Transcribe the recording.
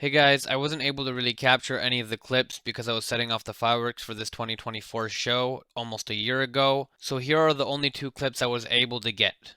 Hey guys, I wasn't able to really capture any of the clips because I was setting off the fireworks for this 2024 show almost a year ago, so here are the only two clips I was able to get.